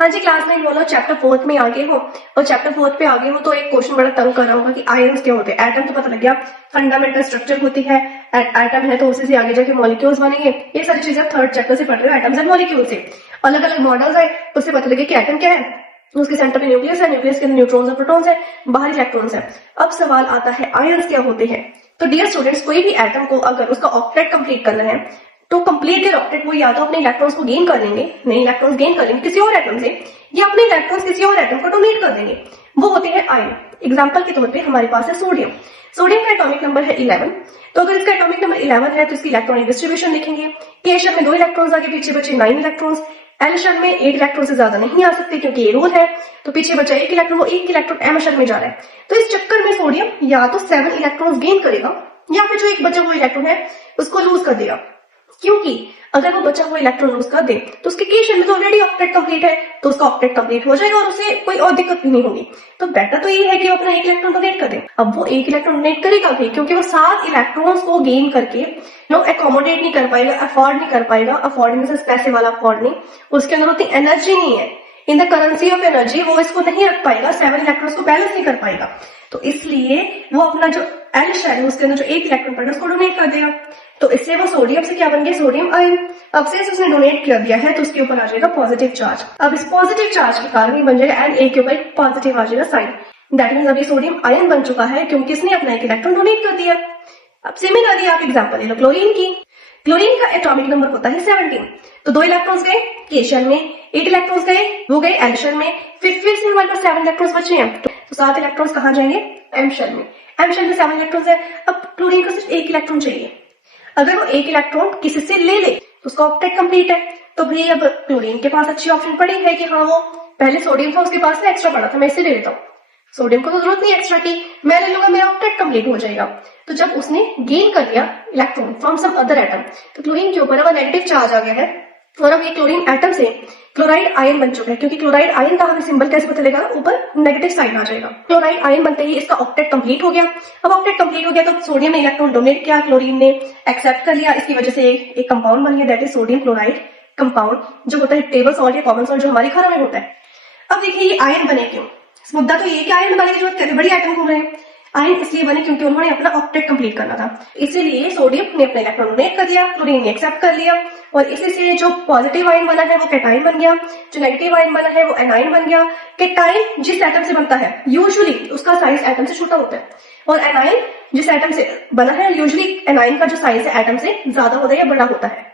हाँ जी, क्लास में बोलो चैप्टर 4 में आगे हो और चैप्टर 4 पे आगे हो तो एक क्वेश्चन बड़ा तंग कर रहा होगा कि आयन्स क्या होते हैं। एटम तो पता लग गया, फंडामेंटल स्ट्रक्चर होती है, एटम है तो उसी से आगे जाके मॉलिक्यूल्स बनेंगे। ये सारी चीजें थर्ड चैप्टर से पढ़ रहे हो, एटम्स एंड मॉलिक्यूल से। अलग अलग मॉडल्स है, उससे पता लगे कि एटम क्या है, उसके सेंटर पे न्यूक्लियस है, न्यूक्लियस के अंदर न्यूट्रॉन्स और प्रोटॉन्स है, बाहर इलेक्ट्रॉन्स है। अब सवाल आता है आयन्स क्या होते हैं। तो डियर स्टूडेंट्स, कोई भी एटम को अगर उसका ऑक्टेट कंप्लीट करना है तो कंप्लीट ऑक्टेट वो या तो अपने इलेक्ट्रॉन्स को गेन कर लेंगे, नए इलेक्ट्रॉन्स गेन कर लेंगे किसी और एटम से, या अपने इलेक्ट्रॉन्स किसी और एटम को डोनेट कर देंगे, वो होते हैं आयन। एग्जांपल के तौर पे हमारे पास है सोडियम। सोडियम का एटॉमिक नंबर है 11। तो अगर इसका एटॉमिक नंबर 11 है तो इसकी इलेक्ट्रॉनिक डिस्ट्रीब्यूशन लिखेंगे। के शेल में 2 इलेक्ट्रॉन्स आगे पीछे बचे 9 इलेक्ट्रॉन्स। एल शेल में 8 इलेक्ट्रॉन से ज्यादा नहीं आ सकते क्योंकि ये रूल है। तो पीछे बचा 1 इलेक्ट्रॉन, वो 1 इलेक्ट्रॉन एम शेल में जा रहा है। तो इस चक्कर में सोडियम या तो 7 इलेक्ट्रॉन्स गेन करेगा या फिर जो एक बचा हुआ इलेक्ट्रॉन है उसको लूज कर देगा, क्योंकि अगर वो बचा हुआ इलेक्ट्रॉन लूज कर दे तो उसके के शेल में तो ऑलरेडी ऑक्टेट कंप्लीट है, तो उसका ऑक्टेट कंप्लीट हो जाएगा और उसे कोई और दिक्कत भी नहीं होगी। तो बेटर तो ये है कि वो अपना 1 इलेक्ट्रॉन डोनेट कर दे। अब वो 1 इलेक्ट्रॉन डोनेट करेगा भी क्योंकि वो 7 इलेक्ट्रॉन्स को गेन करके एकोमोडेट नहीं कर पाएगा, अफोर्ड नहीं कर पाएगा। अफोर्ड में पैसे वाला अफोर्ड नहीं, उसके अंदर उतनी एनर्जी नहीं है, in the currency of energy वो इसको नहीं रख पाएगा, 7 इलेक्ट्रॉन्स को बैलेंस नहीं कर पाएगा। तो इसलिए वो अपना जो एल शेल है उसके अंदर जो 1 इलेक्ट्रॉन पड़ा उसको डोनेट कर देगा। तो इससे वो सोडियम से क्या बन गया, सोडियम आयन। अब से उसने डोनेट कर दिया है तो उसके ऊपर आ जाएगा पॉजिटिव चार्ज। अब इस पॉजिटिव चार्ज के कारण ही बन जाएगा एन, ए के ऊपर एक पॉजिटिव आ जाएगा साइन। दैट मीन्स अभी सोडियम आयन बन चुका है क्योंकि इसने अपना 1 इलेक्ट्रॉन डोनेट कर दिया। अब सिमिलरली आप एग्जांपल ले लो क्लोरीन की। क्लोरीन का एटॉमिक नंबर होता है 17। तो 2 इलेक्ट्रॉन्स गए के शेल में, 8 इलेक्ट्रॉन्स गए वो गए एल शेल में, फिर से हमारे पास 7 इलेक्ट्रॉन्स बचे हैं। तो 7 इलेक्ट्रॉन्स कहाँ जाएंगे, एम शेल में। एम शेल में 7 इलेक्ट्रॉन्स है। अब क्लोरीन को सिर्फ 1 इलेक्ट्रॉन चाहिए। अगर वो 1 इलेक्ट्रॉन किसी से ले ले तो उसका ऑक्टेट कंप्लीट है। तो भाई अब क्लोरीन के पास अच्छी ऑप्शन पड़ी है कि हाँ, वो पहले सोडियम था उसके पास ना एक्स्ट्रा पड़ा था, मैं इसे ले लेता हूँ। सोडियम को तो जरूरत नहीं एक्स्ट्रा की, मैं ले लूंगा, मेरा ऑक्टेट कंप्लीट हो जाएगा। तो जब उसने गेन कर लिया electron from some other atom तो क्लोरीन के ऊपर अब नेगेटिव चार्ज आ गया है और अब ये क्लोरीन एटम से क्लोराइड आयन बन चुका है, क्योंकि क्लोराइड आयन का हमें सिंबल कैसे पता चलेगा, ऊपर नेगेटिव साइन आ जाएगा। क्लोराइड आयन बनते ही इसका ऑक्टेट कंप्लीट हो गया। अब ऑक्टेट कंप्लीट हो गया तो सोडियम ने इलेक्ट्रॉन डोनेट किया, क्लोरीन ने एक्सेप्ट कर लिया, इसकी वजह से एक कंपाउंड बन गया, that is sodium chloride compound, जो होता है टेबल सॉल्ट या कॉमन सॉल्ट जो हमारे खाना में होता है। अब देखिए ये आयन बने क्यों, मुद्दा तो ये कि आयन बनाने की जरूरत है, बड़ी आइटम घूम रहे हैं। आयन इसलिए बने क्योंकि उन्होंने अपना ऑक्टेट कंप्लीट करना था, इसीलिए सोडियम ने अपना इलेक्ट्रॉन डोनेट कर दिया, क्लोरीन ने एक्सेप्ट कर लिया और इसी से जो पॉजिटिव आयन बना है वो कैटाइन बन गया, जो नेगेटिव आयन बना है वो एनाइन बन गया। कैटाइन जिस एटम से बनता है यूजुअली उसका साइज एटम से छोटा होता है और एनाइन जिस एटम से बना है यूजुअली एनाइन का जो साइज है एटम से ज्यादा होता है या बड़ा होता है।